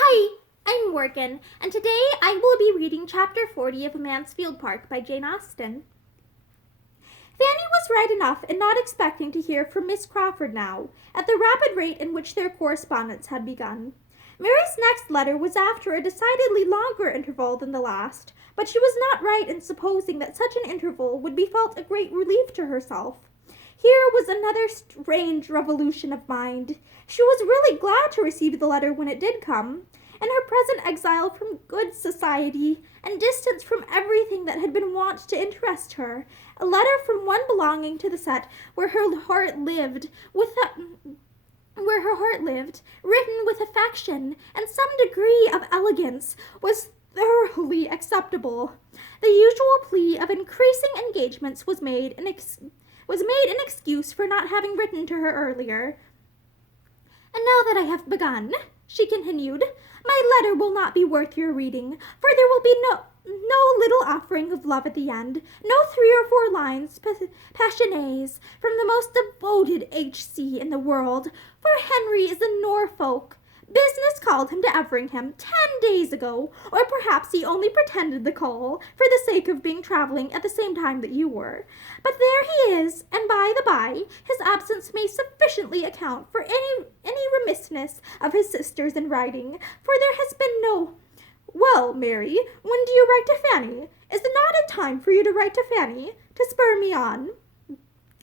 Hi, I'm Morgan, and today I will be reading Chapter 40 of Mansfield Park by Jane Austen. Fanny was right enough in not expecting to hear from Miss Crawford now, at the rapid rate in which their correspondence had begun. Mary's next letter was after a decidedly longer interval than the last, but she was not right in supposing that such an interval would be felt a great relief to herself. Here was another strange revolution of mind. She was really glad to receive the letter when it did come. In her present exile from good society and distance from everything that had been wont to interest her, a letter from one belonging to the set where her heart lived, written with affection and some degree of elegance, was thoroughly acceptable. The usual plea of increasing engagements was made an excuse for not having written to her earlier. "And now that I have begun," she continued, "my letter will not be worth your reading, for there will be no little offering of love at the end, no 3 or 4 lines passionés from the most devoted H.C. in the world, for Henry is a Norfolk. Business called him to Everingham 10 days ago, or perhaps he only pretended the call for the sake of being travelling at the same time that you were. But there he is, and by the by, his absence may sufficiently account for any remissness of his sisters in writing, for there has been no—" "Well, Mary, when do you write to Fanny? Is it not a time for you to write to Fanny, to spur me on?"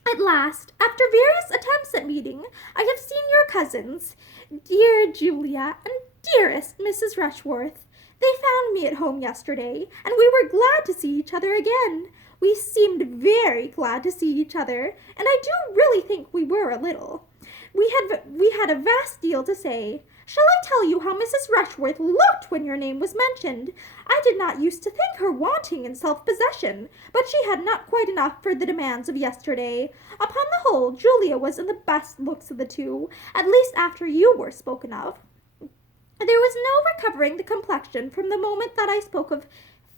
"At last, after various attempts at meeting, I have seen your cousins, dear Julia and dearest Mrs. Rushworth. They found me at home yesterday, and we were glad to see each other again. We seemed very glad to see each other, and I do really think we were a little. We had a vast deal to say. Shall I tell you how Mrs. Rushworth looked when your name was mentioned? I did not used to think her wanting in self-possession, but she had not quite enough for the demands of yesterday. Upon the whole, Julia was in the best looks of the two, at least after you were spoken of. There was no recovering the complexion from the moment that I spoke of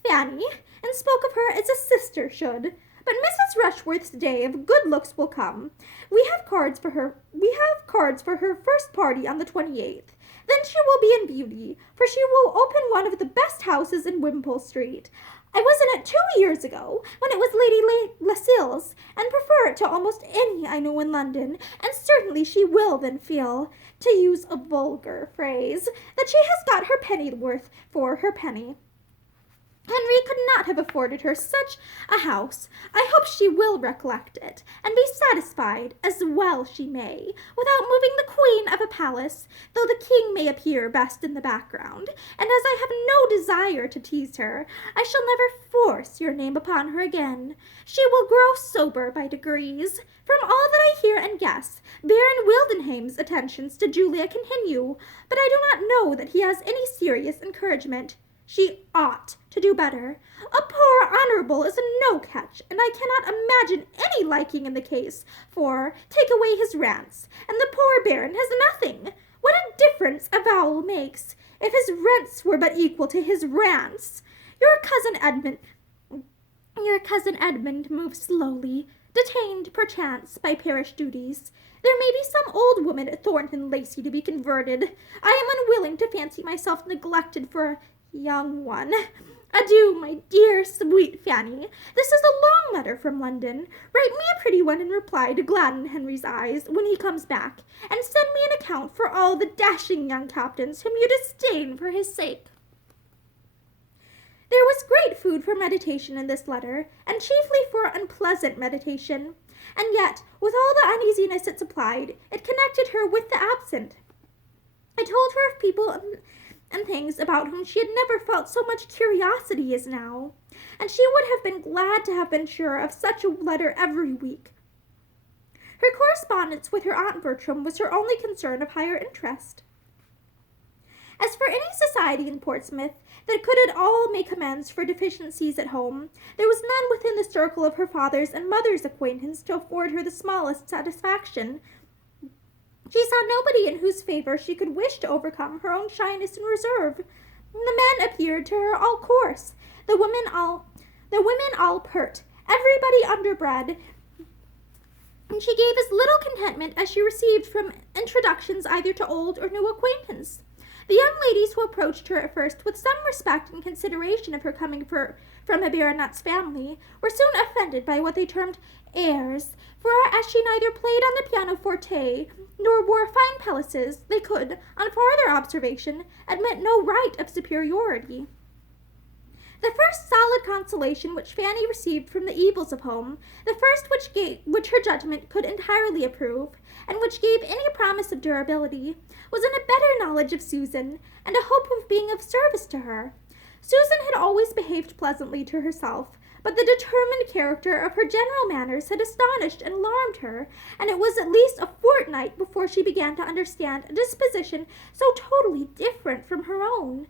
Fanny, and spoke of her as a sister should. But Mrs. Rushworth's day of good looks will come. We have cards for her first party on the 28th. Then she will be in beauty, for she will open one of the best houses in Wimpole Street. I was in it 2 years ago, when it was Lady Lascelles, and prefer it to almost any I know in London, and certainly she will then feel, to use a vulgar phrase, that she has got her pennyworth for her penny. Henry could not have afforded her such a house. I hope she will recollect it, and be satisfied, as well she may, without moving the queen of a palace, though the king may appear best in the background, and as I have no desire to tease her, I shall never force your name upon her again. She will grow sober by degrees. From all that I hear and guess, Baron Wildenham's attentions to Julia continue, but I do not know that he has any serious encouragement. She ought to do better. A poor honourable is no catch, and I cannot imagine any liking in the case, for, take away his rents, and the poor baron has nothing. What a difference a vowel makes, if his rents were but equal to his rants. Your cousin Edmund moves slowly, detained, perchance, by parish duties. There may be some old woman at Thornton Lacey to be converted. I am unwilling to fancy myself neglected for a young one. Adieu, my dear, sweet Fanny. This is a long letter from London. Write me a pretty one in reply to gladden Henry's eyes when he comes back, and send me an account for all the dashing young captains whom you disdain for his sake." There was great food for meditation in this letter, and chiefly for unpleasant meditation, and yet, with all the uneasiness it supplied, it connected her with the absent. It told her of people and things about whom she had never felt so much curiosity as now, and she would have been glad to have been sure of such a letter every week. Her correspondence with her Aunt Bertram was her only concern of higher interest. As for any society in Portsmouth that could at all make amends for deficiencies at home, there was none within the circle of her father's and mother's acquaintance to afford her the smallest satisfaction. She saw nobody in whose favor she could wish to overcome her own shyness and reserve. The men appeared to her all coarse, the women all pert, everybody underbred, and she gave as little contentment as she received from introductions either to old or new acquaintance. The young ladies who approached her at first with some respect and consideration of her coming from a baronet's family were soon offended by what they termed airs, for as she neither played on the pianoforte nor wore fine pelisses, they could, on farther observation, admit no right of superiority. The first solid consolation which Fanny received from the evils of home, the first which her judgment could entirely approve, and which gave any promise of durability, was in a better knowledge of Susan, and a hope of being of service to her. Susan had always behaved pleasantly to herself, but the determined character of her general manners had astonished and alarmed her, and it was at least a fortnight before she began to understand a disposition so totally different from her own.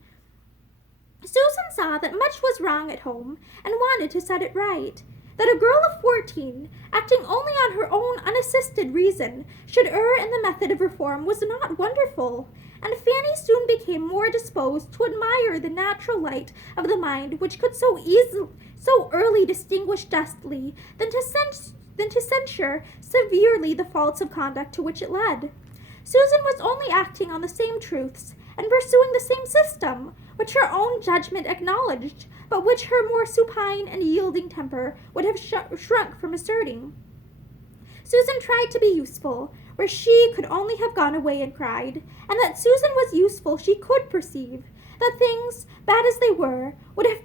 Susan saw that much was wrong at home, and wanted to set it right. That a girl of 14, acting only on her own unassisted reason, should err in the method of reform was not wonderful, and Fanny soon became more disposed to admire the natural light of the mind which could so early distinguish justly, than to censure severely the faults of conduct to which it led. Susan was only acting on the same truths, and pursuing the same system, which her own judgment acknowledged, but which her more supine and yielding temper would have shrunk from asserting. Susan tried to be useful, where she could only have gone away and cried, and that Susan was useful she could perceive, that things, bad as they were, would have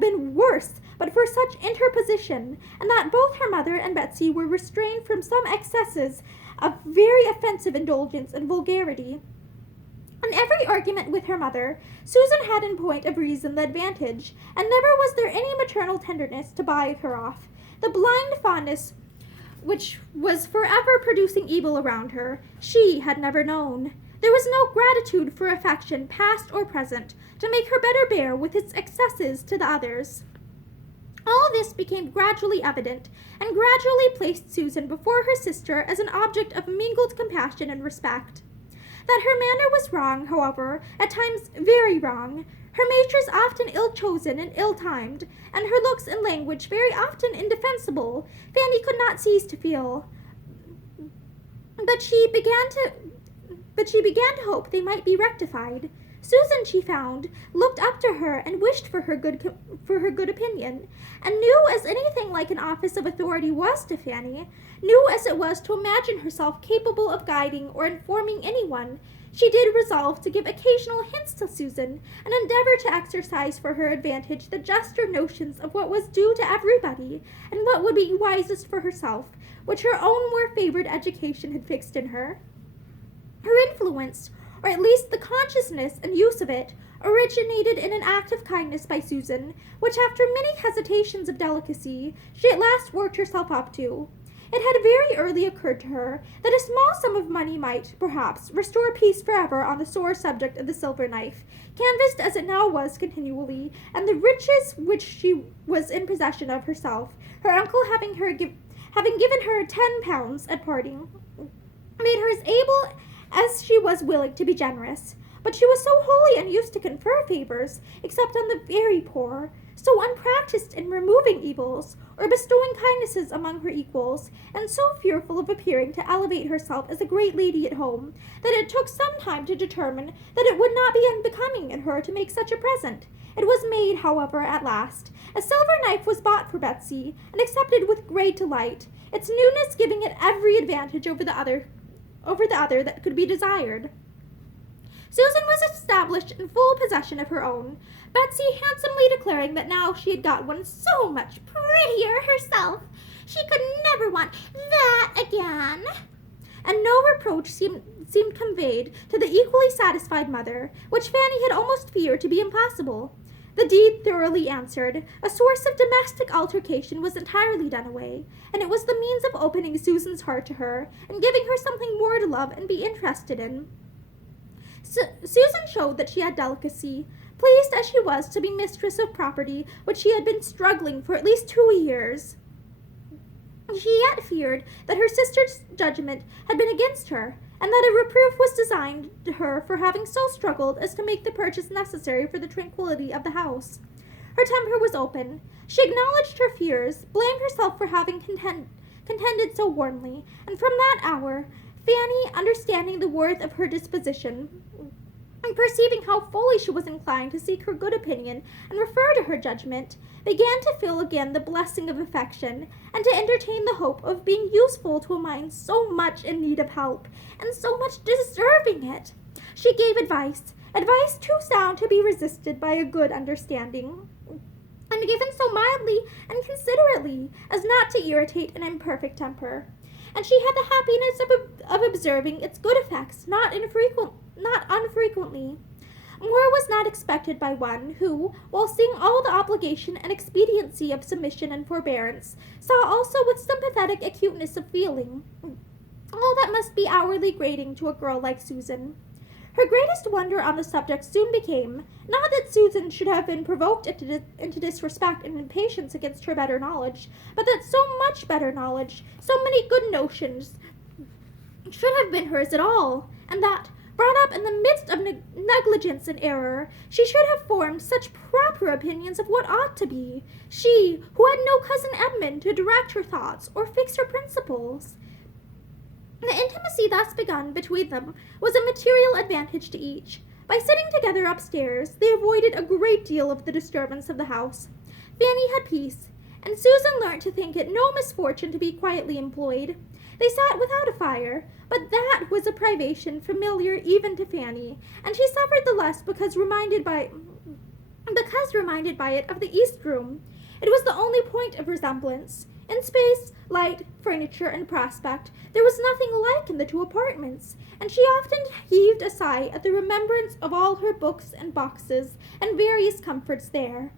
been worse but for such interposition, and that both her mother and Betsy were restrained from some excesses of very offensive indulgence and vulgarity. In every argument with her mother, Susan had in point of reason the advantage, and never was there any maternal tenderness to buy her off. The blind fondness which was forever producing evil around her, she had never known. There was no gratitude for affection, past or present, to make her better bear with its excesses to the others. All this became gradually evident, and gradually placed Susan before her sister as an object of mingled compassion and respect. That her manner was wrong, however, at times very wrong, her measures often ill-chosen and ill-timed, and her looks and language very often indefensible, Fanny could not cease to feel. But she began to hope they might be rectified. Susan, she found, looked up to her and wished for her good opinion, and knew as anything like an office of authority was to Fanny, knew as it was to imagine herself capable of guiding or informing anyone. She did resolve to give occasional hints to Susan, and endeavor to exercise for her advantage the juster notions of what was due to everybody, and what would be wisest for herself, which her own more favored education had fixed in her. Her influence, or at least the consciousness and use of it, originated in an act of kindness by Susan, which after many hesitations of delicacy, she at last worked herself up to. It had very early occurred to her that a small sum of money might, perhaps, restore peace forever on the sore subject of the silver knife, canvassed as it now was continually, and the riches which she was in possession of herself, her uncle having given her £10 at parting, made her as able as she was willing to be generous. But she was so wholly unused to confer favors, except on the very poor, so unpractised in removing evils, or bestowing kindnesses among her equals, and so fearful of appearing to elevate herself as a great lady at home, that it took some time to determine that it would not be unbecoming in her to make such a present. It was made, however, at last. A silver knife was bought for Betsy, and accepted with great delight, its newness giving it every advantage over the other that could be desired. Susan was established in full possession of her own, Betsy handsomely declaring that now she had got one so much prettier herself, she could never want that again. And no reproach seemed conveyed to the equally satisfied mother, which Fanny had almost feared to be impossible. The deed thoroughly answered, a source of domestic altercation was entirely done away, and it was the means of opening Susan's heart to her, and giving her something more to love and be interested in. Susan showed that she had delicacy, pleased as she was to be mistress of property which she had been struggling for at least 2 years. She yet feared that her sister's judgment had been against her, and that a reproof was designed to her for having so struggled as to make the purchase necessary for the tranquillity of the house. Her temper was open. She acknowledged her fears, blamed herself for having contended so warmly, and from that hour, Fanny, understanding the worth of her disposition, and perceiving how fully she was inclined to seek her good opinion and refer to her judgment, began to feel again the blessing of affection, and to entertain the hope of being useful to a mind so much in need of help, and so much deserving it. She gave advice too sound to be resisted by a good understanding, and given so mildly and considerately as not to irritate an imperfect temper. And she had the happiness of observing its good effects not unfrequently. More was not expected by one who, while seeing all the obligation and expediency of submission and forbearance, saw also with sympathetic acuteness of feeling all that must be hourly grating to a girl like Susan. Her greatest wonder on the subject soon became, not that Susan should have been provoked into disrespect and impatience against her better knowledge, but that so much better knowledge, so many good notions, should have been hers at all, and that, brought up in the midst of negligence and error, she should have formed such proper opinions of what ought to be, she, who had no cousin Edmund to direct her thoughts or fix her principles. The intimacy thus begun between them was a material advantage to each. By sitting together upstairs, they avoided a great deal of the disturbance of the house. Fanny had peace, and Susan learnt to think it no misfortune to be quietly employed. They sat without a fire, but that was a privation familiar even to Fanny, and she suffered the less because reminded by it of the East Room. It was the only point of resemblance. In space, light, furniture, and prospect, there was nothing like in the two apartments, and she often heaved a sigh at the remembrance of all her books and boxes and various comforts there.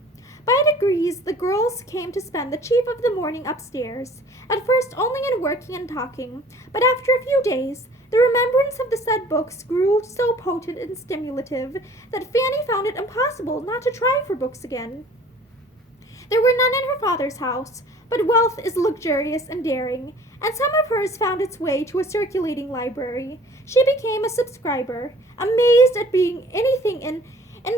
By degrees, the girls came to spend the chief of the morning upstairs, at first only in working and talking, but after a few days, the remembrance of the said books grew so potent and stimulative that Fanny found it impossible not to try for books again. There were none in her father's house, but wealth is luxurious and daring, and some of hers found its way to a circulating library. She became a subscriber, amazed at being anything in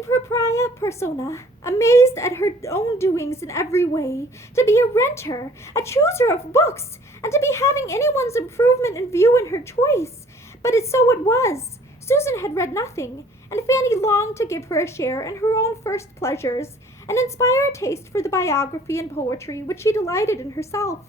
propria persona, amazed at her own doings in every way, to be a renter, a chooser of books, and to be having anyone's improvement in view in her choice. But so it was. Susan had read nothing, and Fanny longed to give her a share in her own first pleasures, and inspire a taste for the biography and poetry which she delighted in herself.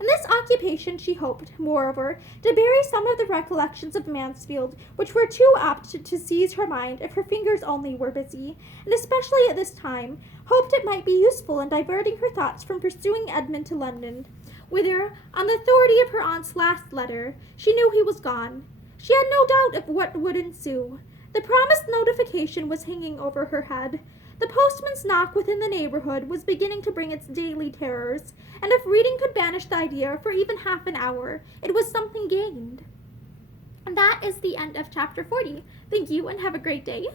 In this occupation she hoped, moreover, to bury some of the recollections of Mansfield, which were too apt to seize her mind if her fingers only were busy, and especially at this time, hoped it might be useful in diverting her thoughts from pursuing Edmund to London, whither, on the authority of her aunt's last letter, she knew he was gone. She had no doubt of what would ensue. The promised notification was hanging over her head. The postman's knock within the neighborhood was beginning to bring its daily terrors, and if reading could banish the idea for even half an hour, it was something gained. And that is the end of chapter 40. Thank you and have a great day.